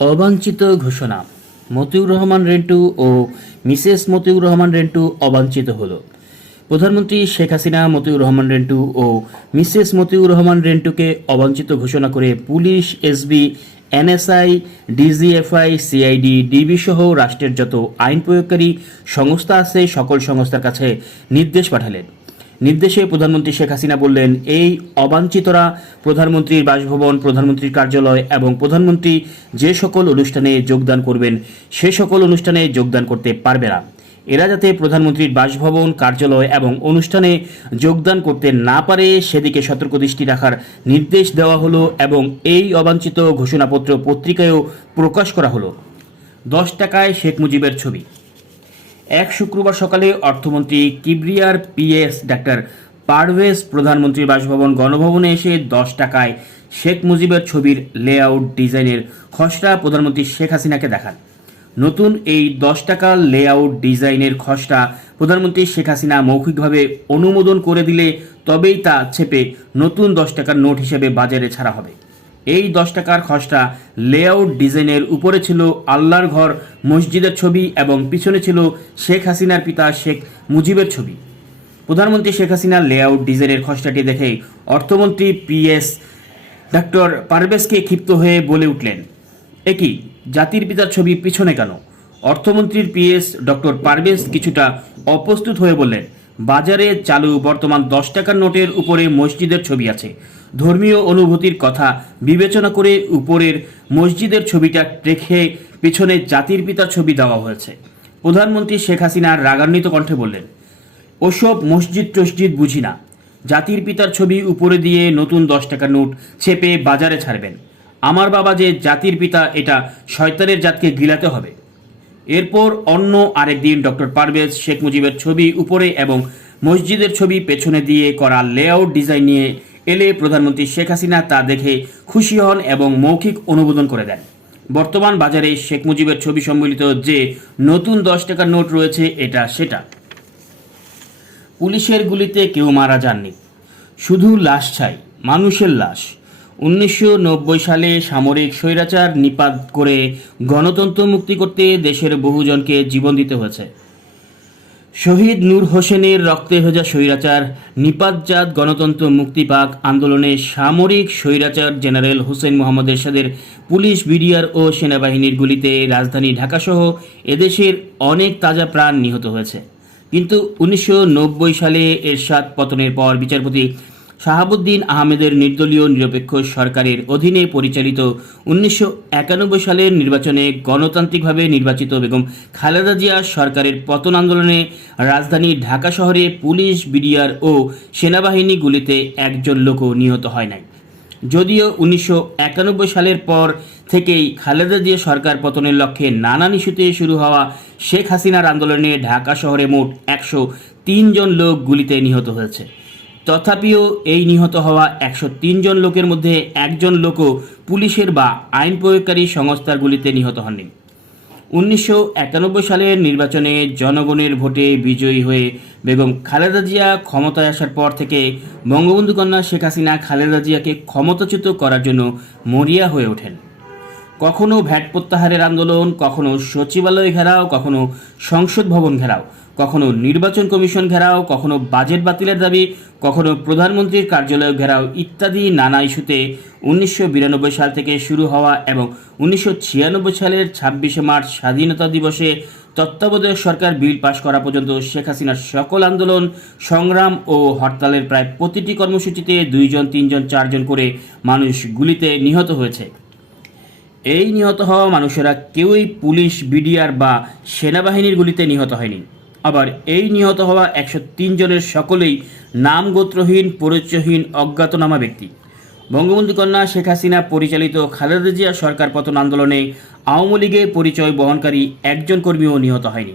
অবাঞ্ছিত ঘোষণা। মতিউর রহমান রেন্টু ও মিসেস মতিউর রহমান রেন্টু অবাঞ্ছিত হলো। প্রধানমন্ত্রী শেখ হাসিনা মতিউর রহমান রেন্টু ও মিসেস মতিউর রহমান রেন্টুকে অবাঞ্ছিত ঘোষণা করে police, SB, NSI, DGFI, CID, DB সহ রাষ্ট্রের যত আইন প্রয়োগকারী সংস্থা আছে সকল সংস্থার কাছে নির্দেশ পাঠালেন। নির্দেশে প্রধানমন্ত্রী শেখ হাসিনা বললেন, এই অবাঞ্ছিতরা প্রধানমন্ত্রীর বাসভবন, প্রধানমন্ত্রীর কার্যালয় এবং প্রধানমন্ত্রী যে সকল অনুষ্ঠানে যোগদান করবেন সে সকল অনুষ্ঠানে যোগদান করতে পারবে না। এরা যাতে প্রধানমন্ত্রীর বাসভবন, কার্যালয় এবং অনুষ্ঠানে যোগদান করতে না পারে সেদিকে সতর্ক দৃষ্টি রাখার নির্দেশ দেওয়া হলো এবং এই অবাঞ্ছিত ঘোষণাপত্র পত্রিকায়ও প্রকাশ করা হলো। 10 টাকায় শেখ মুজিবের ছবি। এক শুক্রবার সকালে অর্থমন্ত্রী কিবরিয়ার পিএস ডাক্তার পারভেজ প্রধানমন্ত্রীর বাসভবন গণভবনে এসে 10 টাকায় শেখ মুজিবের ছবির লেআউট ডিজাইনের খসড়া প্রধানমন্ত্রী শেখ হাসিনাকে দেখান। নতুন এই 10 টাকার লেআউট ডিজাইনের খসড়া প্রধানমন্ত্রী শেখ হাসিনা মৌখিকভাবে অনুমোদন করে দিলে তবেই তা ছেপে নতুন 10 টাকার নোট হিসেবে বাজারে ছাড়া হবে। এই 10 টাকার খসড়া লেআউট ডিজাইনের উপরে ছিল আল্লাহর ঘর মসজিদের ছবি এবং পিছনে ছিল শেখ হাসিনার পিতা শেখ মুজিবের ছবি। প্রধানমন্ত্রী শেখ হাসিনার লেআউট ডিজাইনের খসড়াটি দেখে অর্থমন্ত্রী পিএস ডক্টর পারভেজকে ক্ষিপ্ত হয়ে বলে উঠলেন, একই জাতির পিতার ছবি পিছনে কেন? অর্থমন্ত্রীর পিএস ডক্টর পারভেজ কিছুটা অপ্রস্তুত হয়ে বললেন, বাজারে চালু বর্তমান 10 টাকার নোটের উপরে মসজিদের ছবি আছে। ধর্মীয় অনুভূতির কথা বিবেচনা করে উপরের মসজিদের ছবিটা রেখে পিছনে জাতির পিতার ছবি দেওয়া হয়েছে। প্রধানমন্ত্রী শেখ হাসিনা রাগান্বিত কণ্ঠে বললেন, ওসব মসজিদ টসজিদ বুঝি না। জাতির পিতার ছবি উপরে দিয়ে নতুন 10 টাকার নোট ছেপে বাজারে ছাড়বেন। আমার বাবা যে জাতির পিতা এটা শয়তানের জাতকে গিলাতে হবে। এরপর অন্য আরেকদিন ডক্টর পারভেজ শেখ মুজিবের ছবি উপরে এবং মসজিদের ছবি পেছনে দিয়ে করা লেআউট ডিজাইন নিয়ে এলে প্রধানমন্ত্রী শেখ হাসিনা তা দেখে খুশি হন এবং মৌখিক অনুমোদন করে দেন। বর্তমান বাজারে শেখ মুজিবের ছবি সম্বলিত যে নতুন 10 টাকার নোট রয়েছে এটা সেটা। পুলিশের গুলিতে কেউ মারা যাননি, শুধু লাশ ছাই, মানুষের লাশ। 1990 সালে সামরিক স্বৈরাচার নিপাত করে গণতন্ত্র মুক্তি করতে দেশের বহুজনকে জীবন দিতে হয়েছে। শহীদ নূর হোসেনের রক্তে ভেজা স্বৈরাচার নিপাতজাত গণতন্ত্র মুক্তি পাক আন্দোলনে সামরিক স্বৈরাচার জেনারেল হোসেন মোহাম্মদ এরশাদের পুলিশ, বিডিআর ও সেনাবাহিনীর গুলিতে রাজধানী ঢাকাসহ এদেশের অনেক তাজা প্রাণ নিহত হয়েছে। কিন্তু 1990 সালে এরশাদ পতনের পর বিচারপতি শাহাবুদ্দিন আহমেদের নির্দলীয় নিরপেক্ষ সরকারের অধীনে পরিচালিত 1991 সালের নির্বাচনে গণতান্ত্রিকভাবে নির্বাচিত বেগম খালেদা জিয়া সরকারের পতন আন্দোলনে রাজধানী ঢাকা শহরে পুলিশ, বিডিআর ও সেনাবাহিনী গুলিতে একজন লোকও নিহত হয় নাই। যদিও 1991 সালের পর থেকেই খালেদা জিয়া সরকার পতনের লক্ষ্যে নানান ইস্যুতে শুরু হওয়া শেখ হাসিনার আন্দোলনে ঢাকা শহরে মোট 103 জন লোক গুলিতে নিহত হয়েছে। তথাপিও এই নিহত হওয়া 103 জন লোকের মধ্যে একজন লোকও পুলিশের বা আইন প্রয়োগকারী সংস্থার গুলিতে নিহত হননি। 1991 সালের নির্বাচনে জনগণের ভোটে বিজয়ী হয়ে বেগম খালেদা জিয়া ক্ষমতায় আসার পর থেকে বঙ্গবন্ধু কন্যা শেখ হাসিনা খালেদা জিয়াকে ক্ষমতাচ্যুত করার জন্য মরিয়া হয়ে ওঠেন। কখনো ভ্যাট প্রত্যাহারের আন্দোলন, কখনো সচিবালয় ঘেরাও, কখনো সংসদ ভবন ঘেরাও, কখনো নির্বাচন কমিশন ঘেরাও, কখনো বাজেট বাতিলের দাবি, কখনো প্রধানমন্ত্রীর কার্যালয় ঘেরাও ইত্যাদি নানা ইস্যুতে 1992 সাল থেকে শুরু হওয়া এবং 1996 সালের 26শে মার্চ স্বাধীনতা দিবসে তত্ত্বাবধায়ক সরকার বিল পাশ করা পর্যন্ত শেখ হাসিনার সকল আন্দোলন, সংগ্রাম ও হরতালের প্রায় প্রতিটি কর্মসূচিতে 2 জন, 3 জন, 4 জন করে মানুষ গুলিতে নিহত হয়েছে। এই নিহত হওয়া মানুষেরা কেউই পুলিশ, বিডিআর বা সেনাবাহিনীর গুলিতে নিহত হয়নি। আবার এই নিহত হওয়া 103 জনের সকলেই নাম গোত্রহীন, পরিচয়হীন, অজ্ঞাতনামা ব্যক্তি। বঙ্গবন্ধু কন্যা শেখ হাসিনা পরিচালিত খালেদা জিয়া সরকার পতন আন্দোলনে আওয়ামী লীগের পরিচয় বহনকারী একজন কর্মীও নিহত হয়নি।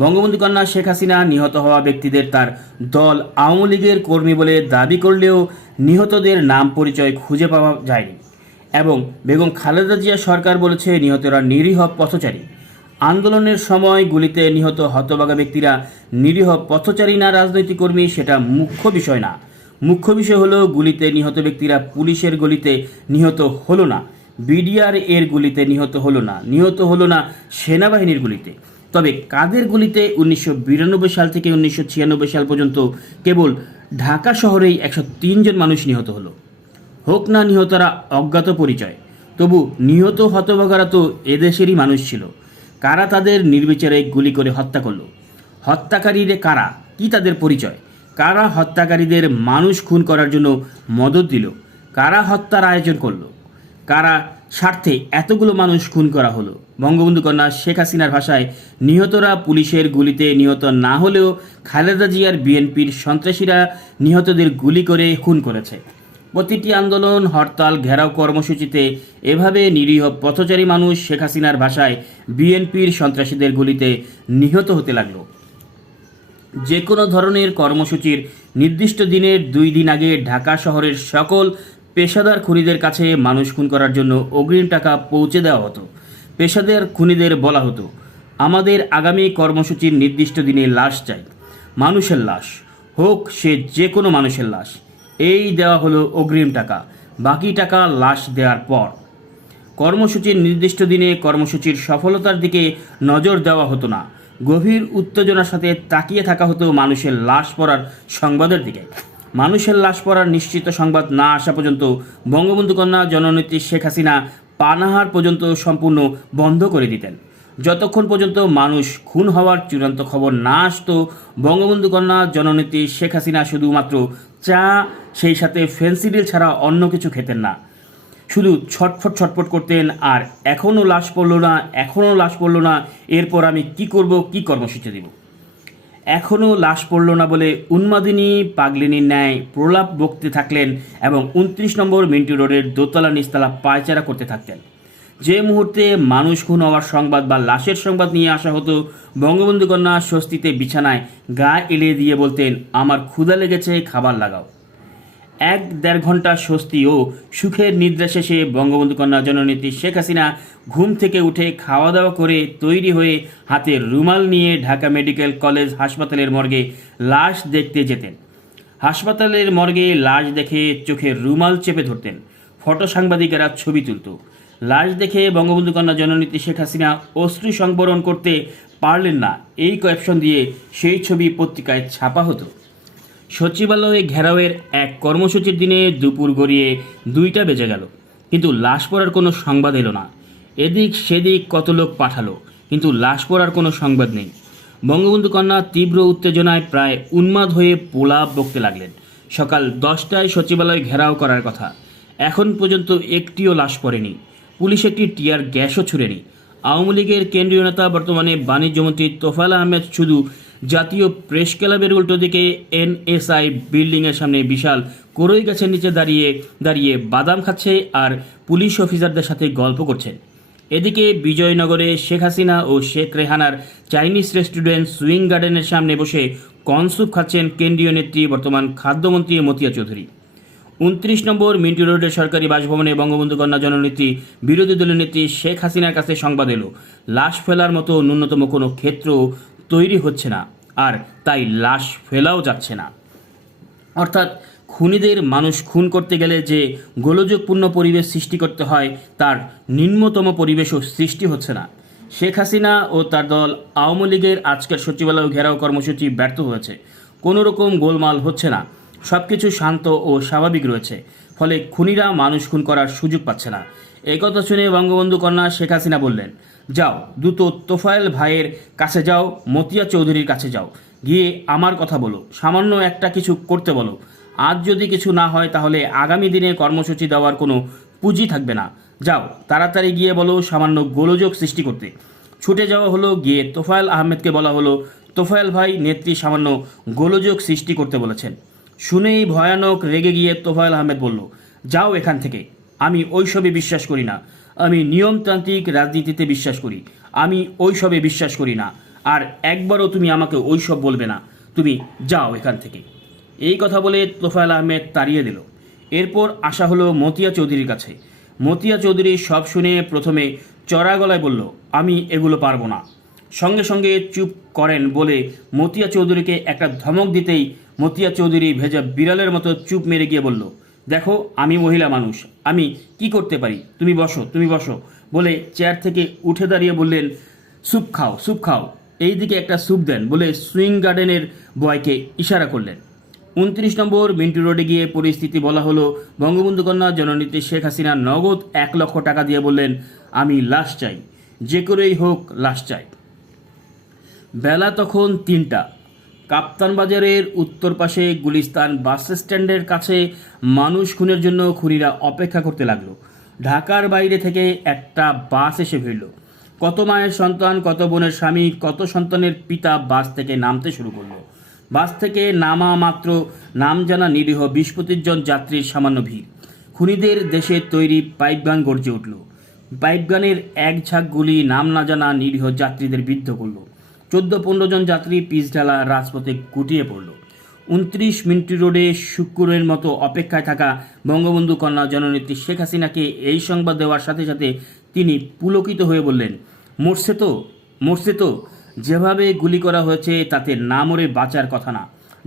বঙ্গবন্ধু কন্যা শেখ হাসিনা নিহত হওয়া ব্যক্তিদের তার দল আওয়ামী লীগের কর্মী বলে দাবি করলেও নিহতদের নাম পরিচয় খুঁজে পাওয়া যায়নি এবং বেগম খালেদা জিয়া সরকার বলেছে নিহতরা নিরীহ পথচারী। আন্দোলনের সময় গুলিতে নিহত হতভাগা ব্যক্তিরা নিরীহ পথচারী না রাজনৈতিক কর্মী সেটা মুখ্য বিষয় না। মুখ্য বিষয় হলো গুলিতে নিহত ব্যক্তিরা পুলিশের গুলিতে নিহত হলো না, বিডিআর এর গুলিতে নিহত হলো না সেনাবাহিনীর গুলিতে। তবে কাদের গুলিতে 1992 সাল থেকে 1996 সাল পর্যন্ত কেবল ঢাকা শহরেই 103 জন মানুষ নিহত হলো। হোক না নিহতরা অজ্ঞাত পরিচয়, তবু নিহত হতভাগারা তো এদেশেরই মানুষ ছিল। কারা তাদের নির্বিচারে গুলি করে হত্যা করলো? হত্যাকারীরা কারা, কি তাদের পরিচয়? কারা হত্যাকারীদের মানুষ খুন করার জন্য মদত দিল? কারা হত্যার আয়োজন করলো? কারা স্বার্থে এতগুলো মানুষ খুন করা হলো? বঙ্গবন্ধু কন্যা শেখ হাসিনার ভাষায়, নিহতরা পুলিশের গুলিতে নিহত না হলেও খালেদা জিয়ার বিএনপির সন্ত্রাসীরা নিহতদের গুলি করে খুন করেছে। প্রতিটি আন্দোলন, হরতাল, ঘেরাও কর্মসূচিতে এভাবে নিরীহ পথচারী মানুষ শেখ হাসিনার ভাষায় বিএনপির সন্ত্রাসীদের গুলিতে নিহত হতে লাগলো। যে কোনো ধরনের কর্মসূচির নির্দিষ্ট দিনের 2 দিন আগে ঢাকা শহরের সকল পেশাদার খুনিদের কাছে মানুষ খুন করার জন্য অগ্রিম টাকা পৌঁছে দেওয়া হতো। পেশাদার খুনিদের বলা হতো, আমাদের আগামী কর্মসূচির নির্দিষ্ট দিনে লাশ চাই, মানুষের লাশ, হোক সে যে কোনো মানুষের লাশ। এই দেওয়া হলো অগ্রিম টাকা, বাকি টাকা লাশ দেওয়ার পর। কর্মসূচির নির্দিষ্ট দিনে কর্মসূচির সফলতার দিকে নজর দেওয়া হতো না, গভীর উত্তেজনার সাথে তাকিয়ে থাকা হতো মানুষের লাশ পড়ার সংবাদের দিকে। মানুষের লাশ পড়ার নিশ্চিত সংবাদ না আসা পর্যন্ত বঙ্গবন্ধু কন্যা জননেত্রী শেখ হাসিনা পানাহার পর্যন্ত সম্পূর্ণ বন্ধ করে দিতেন। যতক্ষণ পর্যন্ত মানুষ খুন হওয়ার চূড়ান্ত খবর না আসতো, বঙ্গবন্ধু কন্যা জননেত্রী শেখ হাসিনা শুধুমাত্র চা, সেই সাথে ফেন্সিডিল ছাড়া অন্য কিছু খেতেন না। শুধু ছটফট করতেন, আর এখনও লাশ পড়লো না, এরপর আমি কি করব, কি কর্মসূচি দিব। এখনও লাশ পড়ল না বলে উন্মাদিনী পাগলিনীর ন্যায় প্রলাপ বকতে থাকলেন এবং 29 নম্বর মিন্টু রোডের দোতলা নিচতলা পায়চারা করতে থাকতেন। যে মুহূর্তে মানুষ খুন হওয়ার সংবাদ বা লাশের সংবাদ নিয়ে আসা হতো, বঙ্গবন্ধু কন্যা স্বস্তিতে বিছানায় গা এলিয়ে দিয়ে বলতেন, আমার ক্ষুধা লেগেছে, খাবার লাগাও। 1-1.5 ঘন্টা স্বস্তি ও সুখের নিদ্রা শেষে বঙ্গবন্ধু কন্যা জননেত্রী শেখ হাসিনা ঘুম থেকে উঠে খাওয়া দাওয়া করে তৈরি হয়ে হাতে রুমাল নিয়ে ঢাকা মেডিকেল কলেজ হাসপাতালের মর্গে লাশ দেখতে যেতেন। হাসপাতালের মর্গে লাশ দেখে চোখে রুমাল চেপে ধরতেন। ফটো সাংবাদিকেরা ছবি তুলত। লাশ দেখে বঙ্গবন্ধু কন্যা জননেত্রী শেখ হাসিনা অশ্রু সংবরণ করতে পারলেন না, এই ক্যাপশন দিয়ে সেই ছবি পত্রিকায় ছাপা হতো। সচিবালয়ে ঘেরাওয়ের এক কর্মসূচির দিনে দুপুর গড়িয়ে 2টা বেজে গেল, কিন্তু লাশ পড়ার কোনো সংবাদ এলো না। এদিক সেদিক কত লোক পাঠালো, কিন্তু লাশ পড়ার কোনো সংবাদ নেই। বঙ্গবন্ধু কন্যা তীব্র উত্তেজনায় প্রায় উন্মাদ হয়ে প্রলাপ বকতে লাগলেন। সকাল 10টায় সচিবালয় ঘেরাও করার কথা, এখন পর্যন্ত একটিও লাশ পড়েনি। পুলিশ একটি টিয়ার গ্যাসও ছুড়েনি। আওয়ামী লীগের কেন্দ্রীয় নেতা, বর্তমানে বাণিজ্যমন্ত্রী তোফায়েল আহমেদ শুধু জাতীয় প্রেস ক্লাবের উল্টো দিকে এনএসআই বিল্ডিংয়ের সামনে বিশাল করই গাছের নিচে দাঁড়িয়ে বাদাম খাচ্ছে আর পুলিশ অফিসারদের সাথে গল্প করছেন। এদিকে বিজয়নগরে শেখ হাসিনা ও শেখ রেহানার চাইনিজ রেস্টুরেন্ট সুইং গার্ডেনের সামনে বসে কনস্যুপ খাচ্ছেন কেন্দ্রীয় নেত্রী, বর্তমান খাদ্যমন্ত্রী মতিয়া চৌধুরী। 29 নম্বর মিন্টু রোডের সরকারি বাসভবনে বঙ্গবন্ধু কন্যা জননেত্রী, বিরোধী দলীয় নেত্রী শেখ হাসিনার কাছে সংবাদ এলো, লাশ ফেলার মতো ন্যূনতম কোনো ক্ষেত্র তৈরি হচ্ছে না, আর তাই লাশ ফেলাও যাচ্ছে না। অর্থাৎ খুনিদের মানুষ খুন করতে গেলে যে গোলযোগপূর্ণ পরিবেশ সৃষ্টি করতে হয়, তার নিম্নতম পরিবেশও সৃষ্টি হচ্ছে না। শেখ হাসিনা ও তার দল আওয়ামী লীগের আজকের সচিবালয় ঘেরাও কর্মসূচি ব্যর্থ হয়েছে। কোনো রকম গোলমাল হচ্ছে না, সব কিছু শান্ত ও স্বাভাবিক রয়েছে। ফলে খুনিরা মানুষ খুন করার সুযোগ পাচ্ছে না। এই কথা শুনে বঙ্গবন্ধু কন্যা শেখ হাসিনা বললেন, যাও দ্রুত তোফায়েল ভাইয়ের কাছে যাও, মতিয়া চৌধুরীর কাছে যাও, গিয়ে আমার কথা বলো, সামান্য একটা কিছু করতে বলো। আজ যদি কিছু না হয় তাহলে আগামী দিনে কর্মসূচি দেওয়ার কোনো পুঁজি থাকবে না। যাও তাড়াতাড়ি গিয়ে বলো সামান্য গোলযোগ সৃষ্টি করতে। ছুটে যাওয়া হলো, গিয়ে তোফায়েল আহমেদকে বলা হলো, তোফায়েল ভাই নেত্রী সামান্য গোলযোগ সৃষ্টি করতে বলেছেন। শুনেই ভয়ানক রেগে গিয়ে তোফায়েল আহমেদ বলল, যাও এখান থেকে, আমি ওইসবে বিশ্বাস করি না, আমি নিয়মতান্ত্রিক রাজনীতিতে বিশ্বাস করি, আমি ওইসবে বিশ্বাস করি না, আর একবারও তুমি আমাকে ওইসব বলবে না, তুমি যাও এখান থেকে। এই কথা বলে তোফায়েল আহমেদ তাড়িয়ে দিল। এরপর আসা হলো মতিয়া চৌধুরীর কাছে। মতিয়া চৌধুরী সব শুনে প্রথমে চড়া গলায় বলল, আমি এগুলো পারবো না। সঙ্গে সঙ্গে চুপ করেন বলে মতিয়া চৌধুরীকে একটা ধমক দিতেই মতিয়া চৌধুরী ভেজা বিড়ালের মতো চুপ মেরে গিয়ে বলল, দেখো আমি মহিলা মানুষ, আমি কি করতে পারি, তুমি বসো বলে চেয়ার থেকে উঠে দাঁড়িয়ে বললেন, স্যুপ খাও স্যুপ খাও, এই দিকে একটা স্যুপ দেন বলে সুইং গার্ডেনের বয়কে ইশারা করলেন। 29 নম্বর মিন্টু রোডে গিয়ে পরিস্থিতি বলা হলো। বঙ্গবন্ধু কন্যা জননেত্রী শেখ হাসিনা নগদ 1 লক্ষ টাকা দিয়ে বললেন, আমি লাশ চাই, যে করেই হোক লাশ চাই। বেলা তখন 3টা। কাপ্তান বাজারের উত্তর পাশে গুলিস্তান বাস স্ট্যান্ডের কাছে মানুষ খুনের জন্য খুনিরা অপেক্ষা করতে লাগলো। ঢাকার বাইরে থেকে একটা বাস এসে ভিড়ল। কত মায়ের সন্তান, কত বোনের স্বামী, কত সন্তানের পিতা বাস থেকে নামতে শুরু করলো। বাস থেকে নামা মাত্র নাম জানা নিরীহ 20-25 জন যাত্রীর সামান্য ভিড়। খুনিদের দেশে তৈরি পাইপগান গর্জে উঠল। পাইপগানের এক ঝাঁক গুলি নাম না জানা নিরীহ যাত্রীদের বিদ্ধ করল। 14-15 জন যাত্রী পিচঢালা রাজপথে গুটিয়ে পড়ল। 29 মিন্টু রোডে শুক্রের মতো অপেক্ষায় থাকা বঙ্গবন্ধু কন্যা জননেত্রী শেখ হাসিনাকে এই সংবাদ দেওয়ার সাথে সাথে তিনি পুলকিত হয়ে বললেন, মরছে তো, মরছে তো, যেভাবে গুলি করা হয়েছে তাতে না মরে বাঁচার কথা না।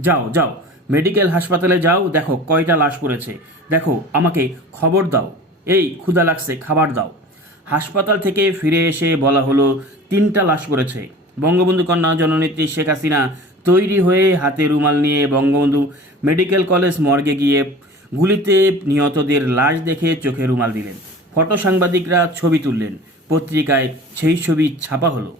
যাও যাও মেডিকেল হাসপাতালে যাও, দেখো কয়টা লাশ পড়েছে, দেখো আমাকে খবর দাও, এই ক্ষুধা লাগছে খাবার দাও। হাসপাতাল থেকে ফিরে এসে বলা হলো 3টা লাশ পড়েছে। বঙ্গবন্ধু কন্যা জননেত্রী শেখ হাসিনা তৈরি হয়ে হাতে রুমাল নিয়ে বঙ্গবন্ধু মেডিকেল কলেজ মর্গে গিয়ে গুলিতে নিহতদের লাশ দেখে চোখে রুমাল দিলেন। ফটো সাংবাদিকরা ছবি তুললেন, পত্রিকায় সেই ছবি ছাপা হলো।